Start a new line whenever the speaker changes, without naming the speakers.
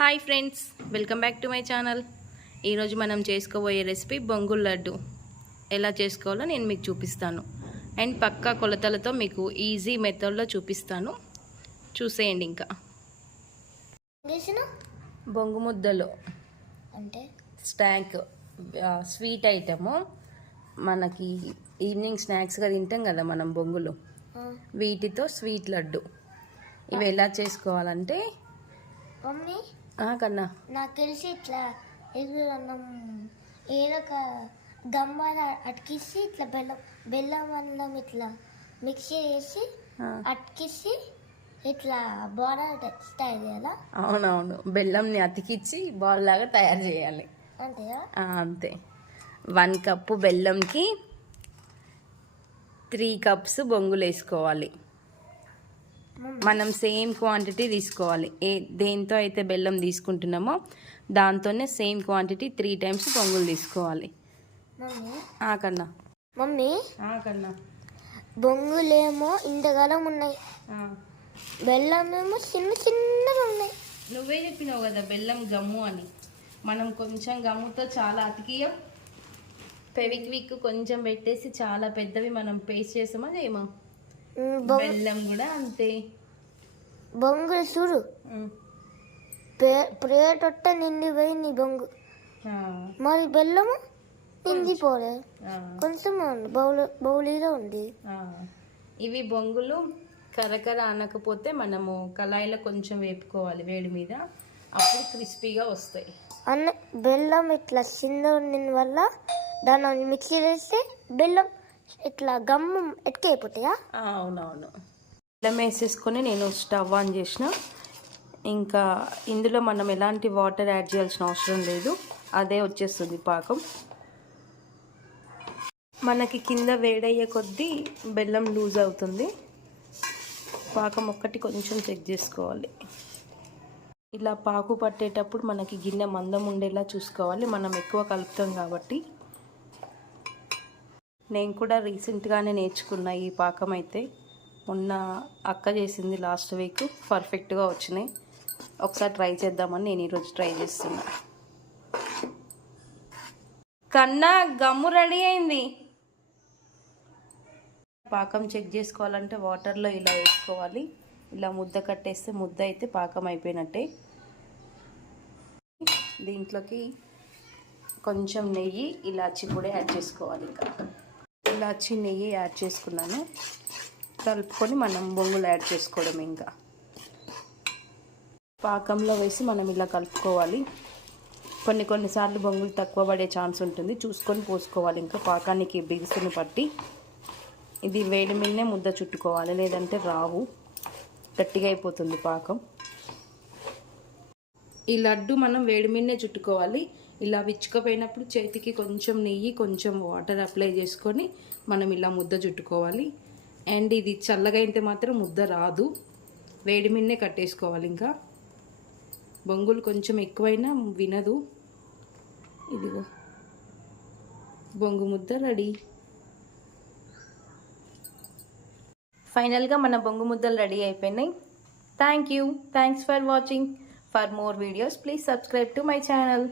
Hi friends welcome back to my channel. ఈరోజు మనం చేసుకోబోయే రెసిపీ బొంగుల్ లడ్డు. ఎలా చేసుకోవాలో నేను మీకు చూపిస్తాను. అండ్ పక్కా కొలతలతో మీకు ఈజీ మెథడ్లో చూపిస్తాను. చూసేయండి ఇంకా. బొంగు ముద్దలు.
అంటే?
Snack sweet item. మనకి ఈవినింగ్ స్నాక్స్గా తింటాం కదా మనం బొంగులు. వీటితో స్వీట్ లడ్డు. ఇవి ఎలా చేసుకోవాలంటే
మమ్మీ?
కన్నా.
నాకు తెలిసి ఇట్లా ఎదురు అన్నం ఏదో ఒక గమ్మాల అతికిసి ఇట్లా బెల్లం బెల్లం అన్నం ఇట్లా మిక్సీ చేసి. అతికిసి ఇట్లా బోర్డర్ తయారు చేయాలా?
అవునవును. బెల్లంని అతికిచ్చి బాల్ లాగా తయారు చేయాలి.
అంతేనా?
అంతే. వన్ కప్పు బెల్లంకి త్రీ కప్స్ బొంగులు వేసుకోవాలి మనం సేమ్ క్వాంటిటీ తీసుకోవాలి. ఏ దేంతో అయితే బెల్లం తీసుకుంటున్నామో దాంతోనే సేమ్ క్వాంటిటీ త్రీ టైమ్స్ బొంగులు తీసుకోవాలి. కన్నా.
మమ్మీ.
కన్నా.
బొంగులేమో ఇంతకాలం ఉన్నాయి. బెల్లం ఏమో చిన్న చిన్నగా ఉన్నాయి.
నువ్వే చెప్పినావు కదా బెల్లం గమ్ము అని. మనం కొంచెం గమ్ముతో చాలా అతికియం. పెవిక్విక్ కొంచెం పెట్టేసి చాలా పెద్దవి మనం పేస్ట్ చేసామా
బొ-
బెల్లం కూడా అంతే.
బొంగులు చూడు.
ఉమ్.
పే ప్లేట్ ఒట్ట నిండిపోయింది బొంగు. మరి బెల్లము నిండిపోలే కొంచెం. బౌల్ బౌలీలో ఉంది.
ఇవి బొంగులు కరకర అనకపోతే మనము కళాయిలో కొంచెం వేపుకోవాలి వేడి మీద. అప్పుడు క్రిస్పీగా వస్తాయి.
అన్న బెల్లం ఇట్లా చిన్న ఉండిన వల్ల దాన్ని మిక్సీ చేస్తే బెల్లం ఇట్లా గమ్ము ఎట్టుకైపోతాయా
అవునవును. బెల్లం వేసేసుకొని నేను స్టవ్ ఆన్ చేసిన. ఇంకా ఇందులో మనం ఎలాంటి వాటర్ యాడ్ చేయాల్సిన అవసరం లేదు. అదే వచ్చేస్తుంది పాకం. మనకి కింద వేడయ్యే కొద్దీ బెల్లం లూజ్ అవుతుంది. పాకం ఒక్కటి కొంచెం చెక్ చేసుకోవాలి. ఇలా పాకు పట్టేటప్పుడు మనకి గిన్నె మందం ఉండేలా చూసుకోవాలి. మనం ఎక్కువ కలుపుతాం కాబట్టి. నేను కూడా రీసెంట్గానే నేర్చుకున్న ఈ పాకం అయితే మొన్న అక్క చేసింది లాస్ట్ వీక్. పర్ఫెక్ట్గా వచ్చినాయి. ఒకసారి ట్రై చేద్దామని నేను ఈరోజు ట్రై చేస్తున్నా. కన్నా గమ్ము రెడీ అయింది. పాకం చెక్ చేసుకోవాలంటే వాటర్లో ఇలా వేసుకోవాలి. ఇలా ముద్ద కట్టేస్తే ముద్ద అయితే పాకం అయిపోయినట్టే. దీంట్లోకి కొంచెం నెయ్యి ఇలాచి కూడా యాడ్ చేసుకోవాలి ఇంకా. ఇలాచి నెయ్యి యాడ్ చేసుకున్నాను. కలుపుకొని మనం బొంగులు యాడ్ చేసుకోవడం ఇంకా. పాకంలో వేసి మనం ఇలా కలుపుకోవాలి. కొన్ని కొన్నిసార్లు బొంగులు తక్కువ పడే ఛాన్స్ ఉంటుంది. చూసుకొని పోసుకోవాలి ఇంకా. పాకానికి బిగుసుని పట్టి ఇది వేడి మీదనే ముద్ద చుట్టుకోవాలి. లేదంటే రావు. గట్టిగా అయిపోతుంది పాకం. ఈ లడ్డు మనం వేడి మీదనే చుట్టుకోవాలి. ఇలా విచ్చుకపోయినప్పుడు చేతికి కొంచెం నెయ్యి కొంచెం వాటర్ అప్లై చేసుకొని మనం ఇలా ముద్ద చుట్టుకోవాలి. అండ్ ఇది చల్లగా అయితే మాత్రం ముద్ద రాదు. వేడి మిన్నే కట్టేసుకోవాలి ఇంకా. బొంగులు కొంచెం ఎక్కువైనా వినదు. ఇదిగో. బొంగు ముద్ద రెడీ. ఫైనల్గా మన బొంగు ముద్దలు రెడీ అయిపోయినాయి. Thank you thanks for watching for more videos please subscribe to my channel